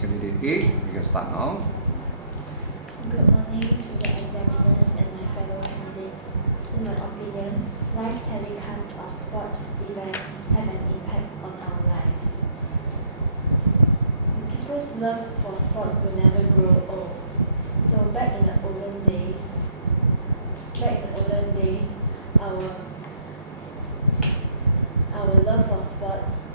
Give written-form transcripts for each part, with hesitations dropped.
Candidate A, you can start now. Good morning to the examiners and my fellow candidates. In my opinion, live telecasts of sports events have an impact on our lives. People's love for sports will never grow old. So back in the olden days, our love for sports,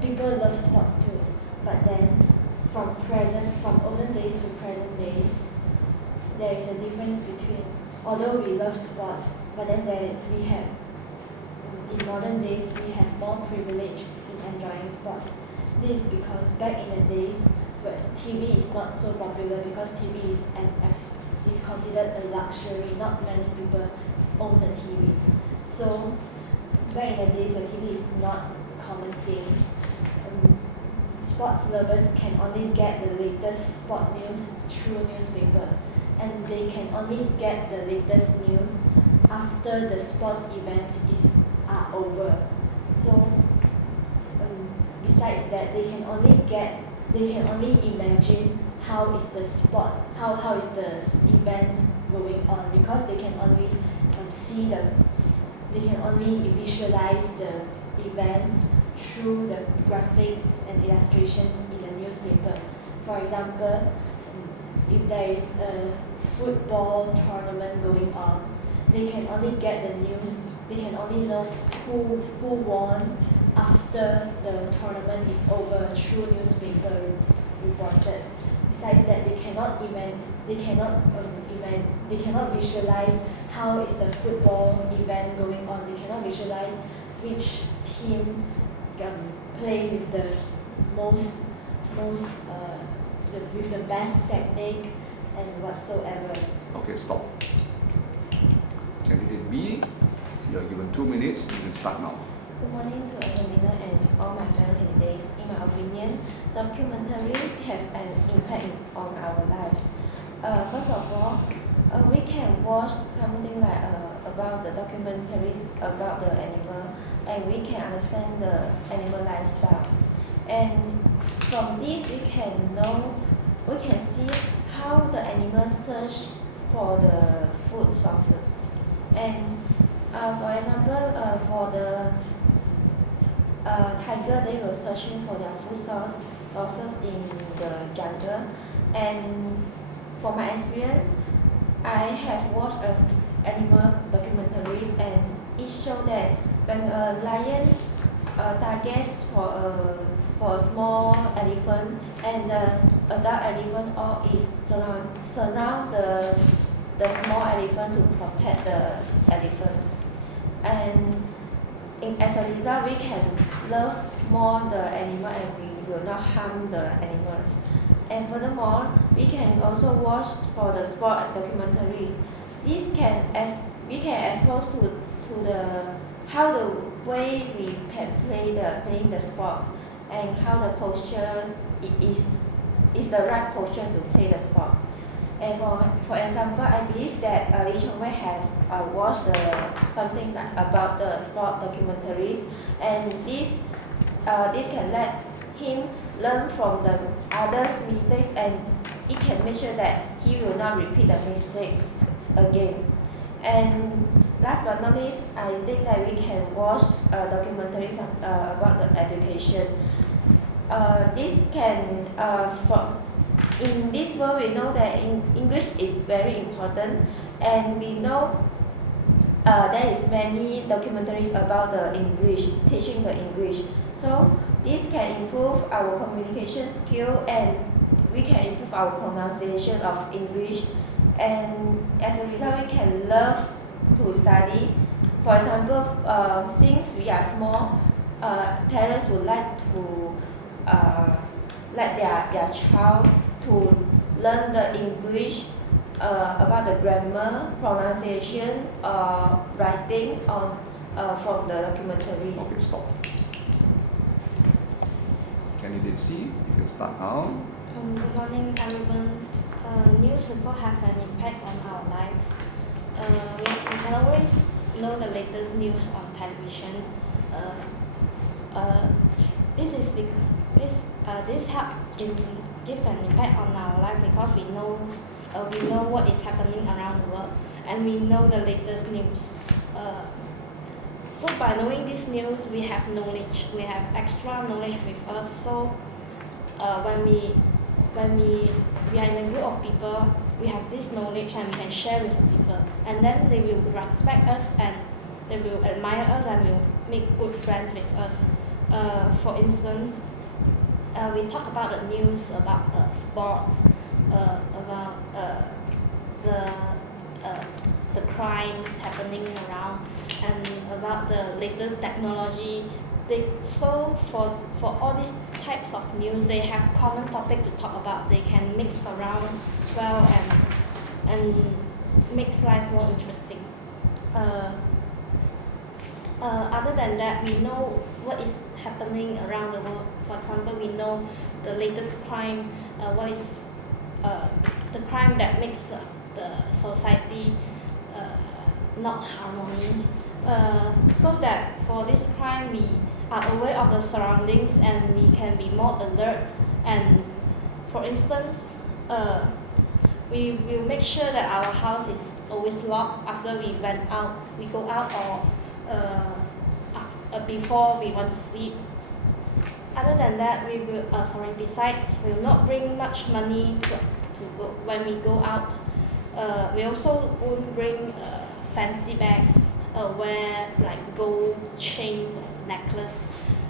people love sports too. But then, from olden days to present days, there is a difference between, although we love sports, but then in modern days, we have more privilege in enjoying sports. This is because back in the days, where TV is not so popular because TV is considered a luxury. Not many people own a TV. So back in the days where TV is not a common thing, sports lovers can only get the latest sport news through newspaper, and they can only get the latest news after the sports events are over. So besides that, they can only imagine how is the events going on, because they can only visualize the events through the graphics and illustrations in the newspaper. For example, if there is a football tournament going on, they can only get the news, they can only know who won after the tournament is over through newspaper reported. Besides that, they cannot visualize how is the football event going on. They cannot visualize which team play with the with the best technique and whatsoever. Okay, stop. Candidate B, you are given 2 minutes. You can start now. Good morning to examiner and all my fellow candidates. In my opinion, documentaries have an impact on our lives. First of all, we can watch something like about the documentaries about the animal, and we can understand the animal lifestyle. And from this, we can see how the animals search for the food sources. And for example, for the tiger, they were searching for their food sources in the jungle. And for my experience, I have watched animal documentaries, and it showed that when a lion targets for a small elephant, and the adult elephant all is surround the small elephant to protect the elephant. And as a result, we can love more the animal, and we will not harm the animals. And furthermore, we can also watch for the sport documentaries. We can expose to the how the way we can playing the sports, and how the posture is the right posture to play the sport. And for example, I believe that Lee Chong-wei has watched something about the sport documentaries, and this can let him learn from the others' mistakes, and it can make sure that he will not repeat the mistakes again. And last but not least, I think that we can watch documentaries about the education. In this world, we know that English is very important, and we know there is many documentaries about the English, teaching the English. So this can improve our communication skill, and we can improve our pronunciation of English. And as a result, we can love to study. For example, since we are small, parents would like to let their child to learn the English about the grammar, pronunciation, writing from the documentaries. Okay, stop. Candidate C, you can start now. Good morning, everyone. News report have an impact on our lives. We can always know the latest news on television. This This help in give an impact on our life because we know what is happening around the world and we know the latest news. So by knowing this news, we have knowledge, we have extra knowledge with us. So when we are in a group of people, we have this knowledge and we can share with the people, and then they will respect us and they will admire us and will make good friends with us. For instance, we talk about the news, about sports, about the crimes happening around, and about the latest technology. So for all these types of news, they have common topic to talk about. They can mix around well and makes life more interesting. Other than that, we know what is happening around the world. For example, we know the latest crime, what is the crime that makes the society not harmony. So that for this crime, we are aware of the surroundings and we can be more alert. And for instance, we will make sure that our house is always locked after we go out, or before we want to sleep. Other than that, besides, we will not bring much money to go when we go out. We also won't bring fancy bags, wear like gold chains or necklace.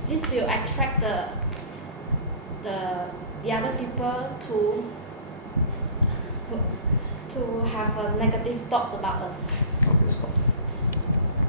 This will attract the other people to have negative thoughts about us. Okay, stop.